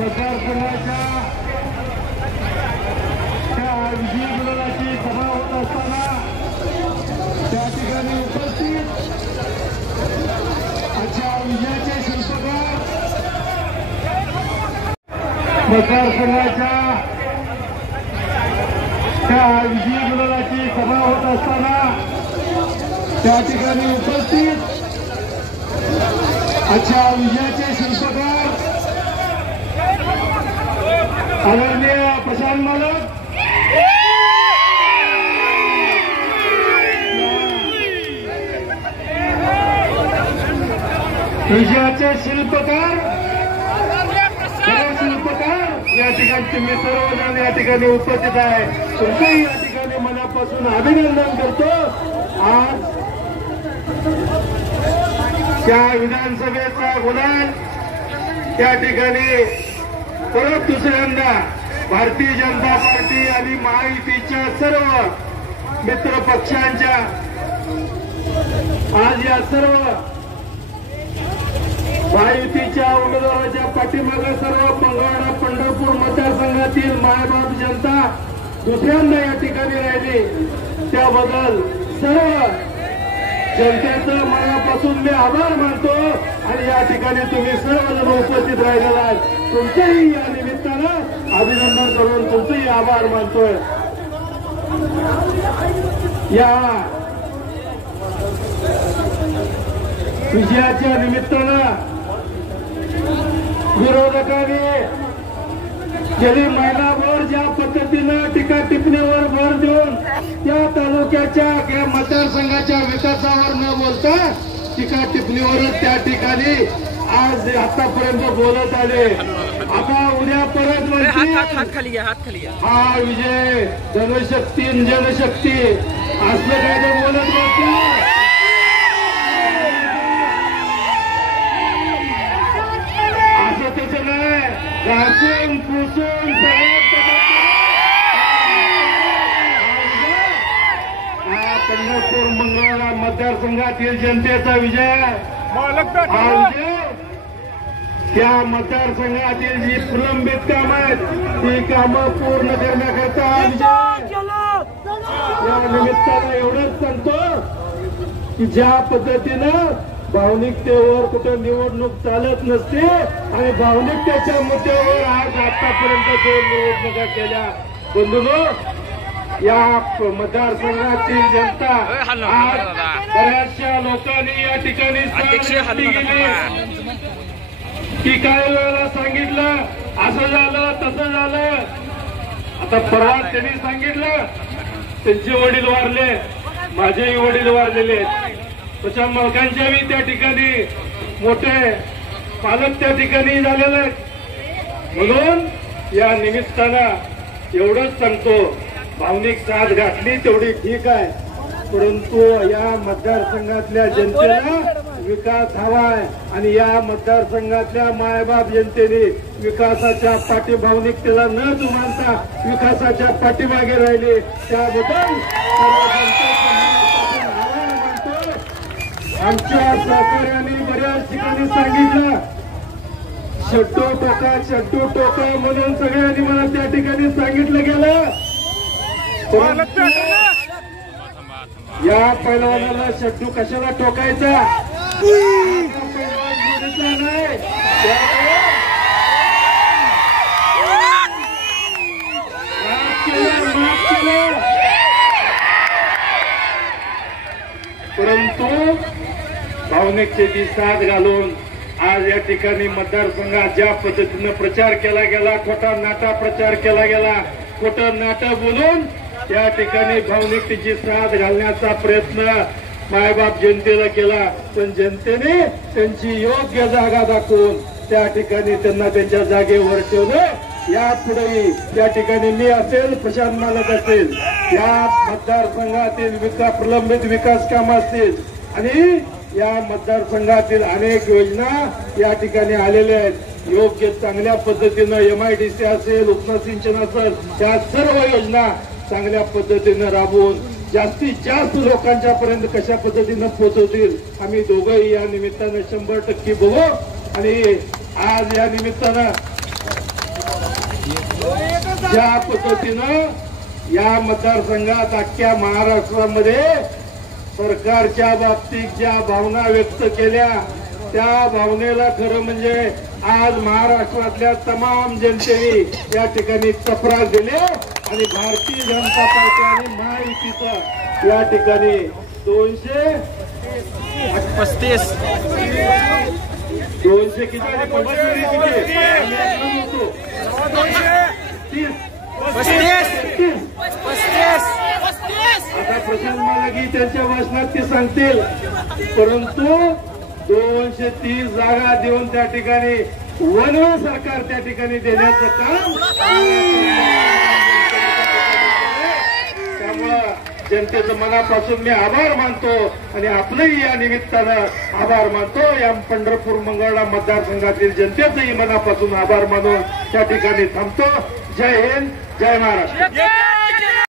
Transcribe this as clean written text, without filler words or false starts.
मतदारसंघाच्या त्या विजयी गुलाची सभा होत असताना त्या ठिकाणी उपस्थित आजच्या विजयाचे शिल्पकार मतदारसंघाच्या त्या विजयी गुलाची सभा होत असताना त्या ठिकाणी उपस्थित आजच्या विजयाचे शिल्पकार आदरणीय प्रशांत मालक, विजयाचे शिल्पकार या ठिकाणी तुम्ही सर्वजण या ठिकाणी उपस्थित आहे. तुमचंही या ठिकाणी मनापासून अभिनंदन करतो. आज त्या विधानसभेचा गुलाल त्या ठिकाणी परत दुसऱ्यांदा भारतीय जनता पार्टी आणि महायुतीच्या सर्व मित्र पक्षांच्या आज या सर्व महायुतीच्या उमेदवाराच्या पाठीमागे सर्व मंगळवाडा पंढरपूर मतदारसंघातील मायबाप जनता दुसऱ्यांदा या ठिकाणी राहिली. त्याबद्दल सर्व जनतेचं मनापासून मी आभार मानतो आणि या ठिकाणी तुम्ही सर्वजण उपस्थित राहिलेला आहात. तुमचंही या निमित्तानं अभिनंदन करून तुमचंही आभार मानतोय. या विजयाच्या निमित्तानं विरोधकांनी गेली महिनाभर ज्या पद्धतीनं टीका टिप्पणीवर भर देऊन त्या तालुक्याच्या किंवा मतदारसंघाच्या विकासावर न बोलता टीका टिप्पणीवरच त्या ठिकाणी आज आतापर्यंत बोलत आले. आता उद्या परत हा विजय जनशक्ती जनशक्ती असलं काय ते बोलत नसतं. असं त्याचं नाही, घासून पुसून पंढरपूर मंगळवाडा मतदारसंघातील जनतेचा विजय त्या मतदारसंघातील जी प्रलंबित कामं आहेत ती कामं पूर्ण करण्याकरता या निमित्तानं एवढंच सांगतो की ज्या पद्धतीनं भावनिकतेवर कुठं निवडणूक चालत नसते आणि भावनिकतेच्या मुद्द्यावर आज आतापर्यंत दोन निवडणुका केल्या. बंधूंनो, या मतदारसंघातील जनता आज बऱ्याचशा लोकांनी या ठिकाणी की काही वेळेला सांगितलं असं झालं तसं झालं. आता परवा त्यांनी सांगितलं त्यांचे वडील वारले, माझेही वडील वारलेले, त्याच्या मालकांच्याही त्या ठिकाणी मोठे पालक त्या ठिकाणी झालेले आहेत. म्हणून या निमित्तानं एवढंच सांगतो, भावनिक साथ घातली तेवढी ठीक आहे, परंतु या मतदारसंघातल्या जनतेला विकास हवाय आणि या मतदारसंघातल्या मायबाप जनतेने विकासाच्या भावनिकतेला न जुमानता विकासाच्या पाठीमागे राहिले. त्याबद्दल सर्व जनतेचं आभार मानतो. आमच्या सहकार्याने बऱ्याच ठिकाणी सांगितलं शड्डू टोका म्हणून सगळ्यांनी मला त्या ठिकाणी सांगितलं गेलं. या पैलवानाला शड्डू कशाला टोकायचा नाही. परंतु भावनिकतेची साथ घालून आज या ठिकाणी मतदारसंघात ज्या पद्धतीनं प्रचार केला गेला, खोटा नाटा प्रचार केला गेला, खोटं नाटक बोलून त्या ठिकाणी भावनिकतेची साथ घालण्याचा प्रयत्न मायबाप जनतेला केला. पण जनतेने त्यांची योग्य जागा दाखवून त्या ठिकाणी त्यांना त्यांच्या जागेवर ठेवलं. यापुढेही त्या ठिकाणी मी असेल, प्रशांत मालक असेल, या मतदारसंघातील प्रलंबित विकास कामं असतील आणि या मतदारसंघातील अनेक योजना या ठिकाणी आलेल्या आहेत. योग्य चांगल्या पद्धतीनं MIDC असेल, उपसा सिंचन असेल, त्या सर्व योजना चांगल्या पद्धतीनं राबवून जास्तीत जास्त लोकांच्या पर्यंत कशा पद्धतीनं पोहोचवतील आम्ही दोघंही या निमित्तानं 100% बघू. आणि आज या निमित्तानं ज्या पद्धतीनं या मतदारसंघात अख्ख्या महाराष्ट्रामध्ये सरकारच्या बाबतीत ज्या भावना व्यक्त केल्या त्या भावनेला खरं म्हणजे आज महाराष्ट्रातल्या तमाम जनतेने या ठिकाणी चपराक दिले आणि भारतीय जनता पार्टी आणि महायुतीचा या ठिकाणी 235 200 किती आता प्रशांत मालगी त्यांच्या भाषणात ते सांगतील, परंतु 230 जागा देऊन त्या ठिकाणी वन सरकार त्या ठिकाणी देण्याचं काम, त्यामुळं जनतेचं मनापासून मी आभार मानतो आणि आपलंही या निमित्तानं आभार मानतो. या पंढरपूर मंगळवेढा मतदारसंघातील जनतेचंही मनापासून आभार मानून त्या ठिकाणी थांबतो. जय हिंद, जय महाराष्ट्र.